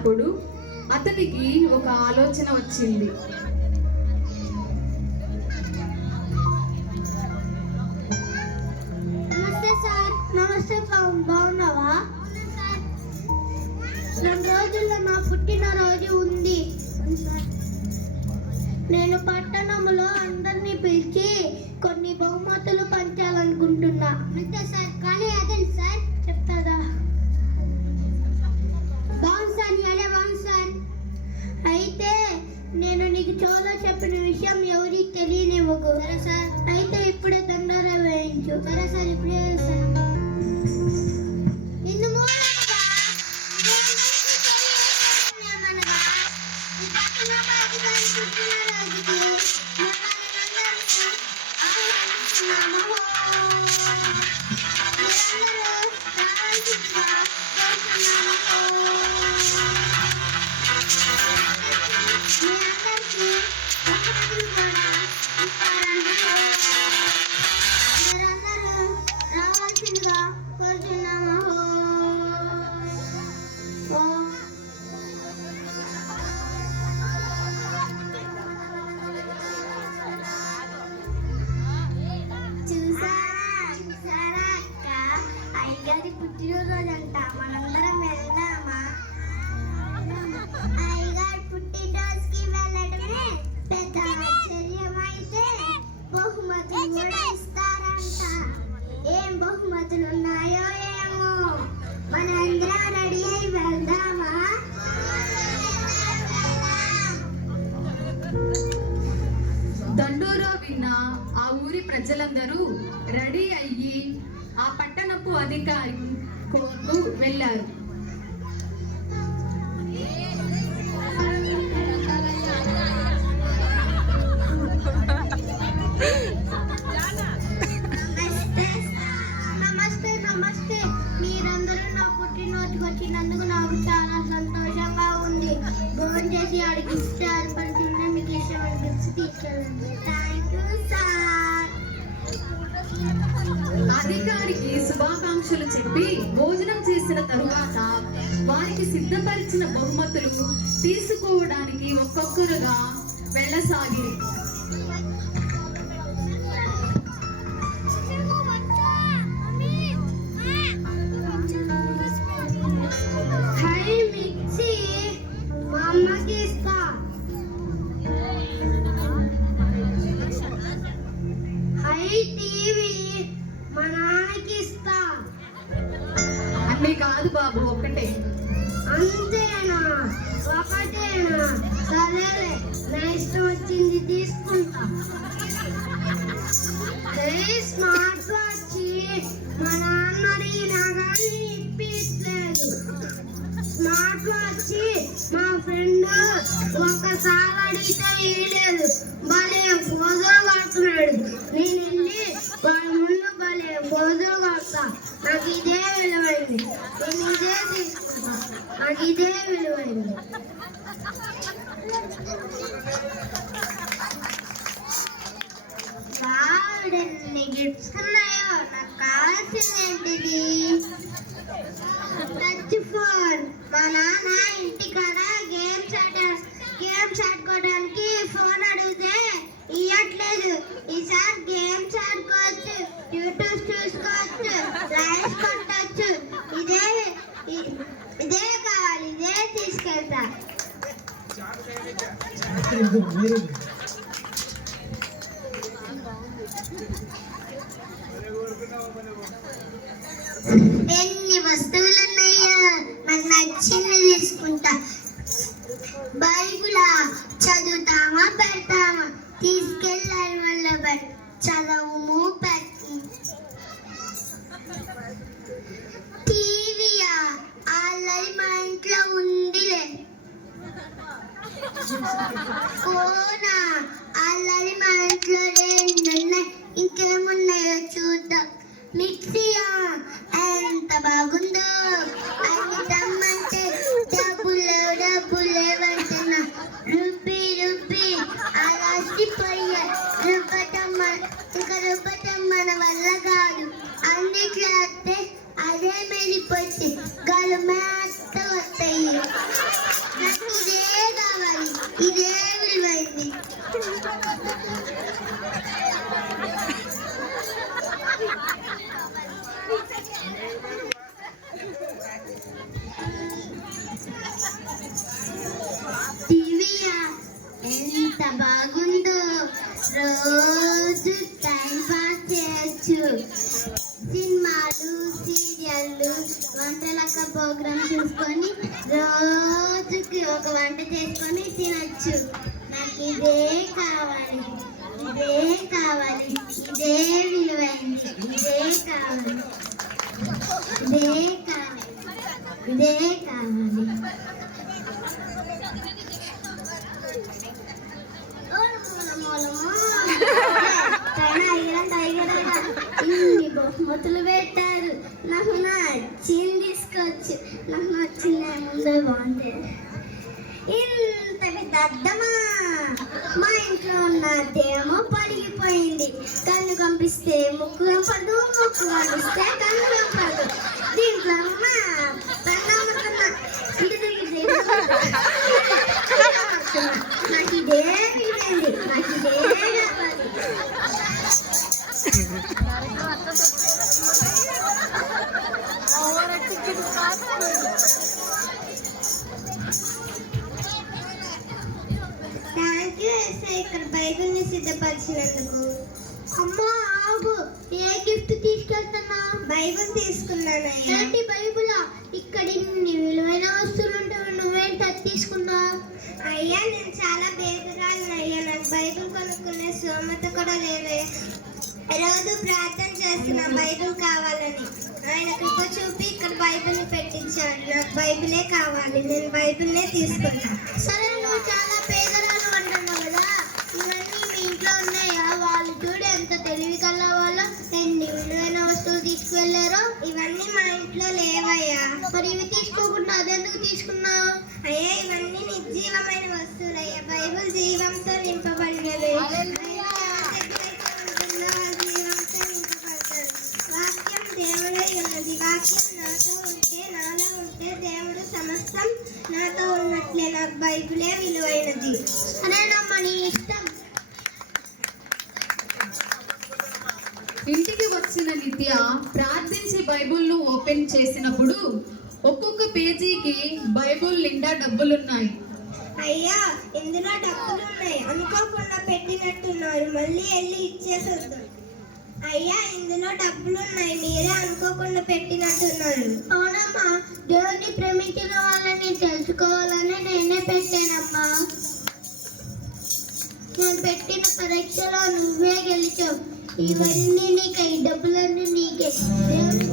అప్పుడు అతనికి ఒక ఆలోచన వచ్చింది. నమస్తే సార్. నమస్తే, బాగున్నావా? 2 రోజుల్లో నా పుట్టినరోజు ఉంది. నేను పట్టణంలో అందరినీ పిలిచి కొన్ని బహుమతులు పంచాలనుకుంటున్నా. అంతే సార్, కానీ అదేంటి సార్? చెప్తాదా? బాగుంది సార్, అదే బాగుంది సార్. అయితే నేను నీకు చోలో చెప్పిన విషయం ఎవరికి తెలియనివ్వకు. సరే సార్. అయితే ఇప్పుడే దండోరా వేయించు. సరే సార్, ఇప్పుడే సార్. పుట్టినరోజంట, మనందరం వెళ్దామా? అయ్యగారు పుట్టినరోజుకి వెళ్ళడమే పెద్ద ఆశ్చర్యం. అయితే బహుమతులు కూడా ఇస్తారంట. ఏం బహుమతులు ఉన్నాయో ఏమో. మనందరం రెడీ అయి వెళ్దామా? దండోరా విన్న ఆ ఊరి ప్రజలందరూ రెడీ అయ్యి ఆ పట్టణపు అధికారి కోర్టు వెళ్ళారు. నమస్తే నమస్తే. మీరందరూ నా పుట్టినరోజుకి వచ్చినందుకు నాకు చాలా సంతోషంగా ఉంది. భోజనం చేసి ఆడికి ఇస్తారు పడుతుంటే మీకు ఇష్టమైన గిఫ్ట్స్ తీసుకెళ్ళండి. Thank you sir. అధికారికి శుభాకాంక్షలు చెప్పి భోజనం చేసిన తరువాత వారికి సిద్ధపరిచిన బహుమతులు తీసుకోవడానికి ఒక్కొక్కరుగా వెళ్ళసాగిరి. అన్నీ కాదు బాబు, ఒకటే. అంతేనా? ఒకటేనా? సరేలే, నా ఇష్టం వచ్చింది తీసుకుంటా. స్మార్ట్ వాచ్ మా నాన్న అడిగినా కానీ ఇప్పించలేదు. స్మార్ట్ వాచ్ మా ఫ్రెండ్ ఒకసారి అడిగితే ఇవ్వలేదు. భలే ఫోజులు కొడుతున్నాడు. నేను వెళ్ళి వాళ్ళ ముందు భలే ఫోజులు కొడతా. నాకు ఇదే విలువైంది. నేను ఇదే తీసుకుంటా. నాకు ఇదే విలువైంది. ఎన్ని గిఫ్ట్స్ ఉన్నాయో. నాకు కావాల్సింది ఏంటిది? Touch phone. మా నాన్న ఇంటికాడ గేమ్స్ ఆడుకోవడానికి ఫోన్ అడిగితే ఇవ్వట్లేదు. ఈసారి గేమ్స్ ఆడుకోవచ్చు, యూట్యూబ్ చూసుకోవచ్చు, లైవ్స్ కొట్టచ్చు. ఇదే కావాలి, ఇదే తీసుకెళ్తా. ఎన్ని వస్తువులు ఉన్నాయో. నాకు నచ్చింది తీసుకుంటా. బైబులా చదువుతామా పెడతామా? తీసుకెళ్ళాలి మళ్ళీ చదవము టీవీయా? ఆల్రెడీ మా ఇంట్లో ఉందిలే. ఫోనా? ఆల్రెడీ మా ఇంట్లో ఉన్నాయి. ఇంకేమున్నాయో చూద్దాం. మిక్సీయా? ఎంత బాగుందో. అది తమ్మంటే డబ్బులు లేవంటున్నా. రుబ్బి అలసిపోయా. రుబ్బటం మన వల్ల కాదు. అన్నిట్లో వస్తే అదే మెరిపోతే గలు మేత వస్తాయి. వంట చేసుకొని తినచ్చు. నాకు ఇదే కావాలి, ఇదే కావాలి, ఇదే విలువైంది, ఇదే కావాలి, ఇదే కావాలి, ఇదే కావాలి. ఇన్ని బహుమతులు పెట్టారు, నాకు నచ్చింది తీసుకోవచ్చు. నాకు నచ్చింది ముందే బాగుంది. ఇంత పెద్ద అద్దమా, మా ఇంట్లో ఉన్నదేమో పడిగిపోయింది. కన్ను కంపిస్తే ముక్కు కంపదు, ముక్కు కంపిస్తే కన్ను కంపదు. దీంట్లో నాకు ఇదే మిగిలింది, నాకు ఇదే కావాలి. థ్యాంక్ యూ ఎస్ఐ, ఇక్కడ బైబిల్ని సిద్ధపరిచినందుకు. అమ్మా ఆగు, ఏ గిఫ్ట్ తీసుకెళ్తున్నా? బైబిల్ తీసుకున్నానయ్యా. ఏంటి బైబిలా? ఇక్కడ ఇన్ని విలువైన వస్తువులు ఉంటే నువ్వేంటి అది తీసుకున్నా? అయ్యా నేను చాలా పేదరాలను అయ్యా, నాకు బైబిల్ కొనుక్కునే స్తోమత కూడా లేదయ్యా. రోజు ప్రార్థన చేస్తున్నా బైబిల్ కావాలని. ఆయన కృప చూపి ఇక్కడ బైబిల్ని పెట్టించాడు. నాకు బైబిలే కావాలి, నేను బైబిల్నే తీసుకున్నా. సరే, నువ్వు చాలా పేదరాలు అంటున్నావు కదా, ఇవన్నీ మీ ఇంట్లో ఉన్నాయా? వాళ్ళు చూడు ఎంత తెలివి కల్లా వాళ్ళు ఎన్ని విలువైన వస్తువులు తీసుకువెళ్ళారో. ఇవన్నీ మా ఇంట్లో లేవయ్యా. మరి ఇవి తీసుకోకుండా అదెందుకు తీసుకున్నావు? అయ్యా ఇవన్నీ నిర్జీవమైన వస్తువులయ్యా, బైబిల్ జీవంతో నింపబడినది. వాక్యం దేవుడై ఉన్నది. వాక్యం నాలో ఉంటే దేవుడు సమస్తం నాతో ఉన్నట్లే. నాకు బైబిలే విలువైనది. సరేనమ్మా, నీ ఇష్టం. ఇంటికి వచ్చిన నిత్య ప్రార్థించి బైబిల్ను ఓపెన్ చేసినప్పుడు ఒక్కొక్క పేజీకి బైబిల్ నిండా డబ్బులున్నాయి. అయ్యా ఇందులో డబ్బులు ఉన్నాయి, అనుకోకుండా పెట్టినట్టున్నారు, మళ్ళీ వెళ్ళి ఇచ్చేసొద్దాం. అయ్యా ఇందులో డబ్బులు ఉన్నాయి, మీరే అనుకోకుండా పెట్టినట్టున్నారు. అవునమ్మా, దేవుని ప్రేమించిన వాళ్ళని తెలుసుకోవాలని నేనే పెట్టానమ్మా. నేను పెట్టిన పరీక్షలో నువ్వే గెలిచావు. ఇవన్నీ నీకే, ఈ డబ్బులన్నీ నీకే. దేవుని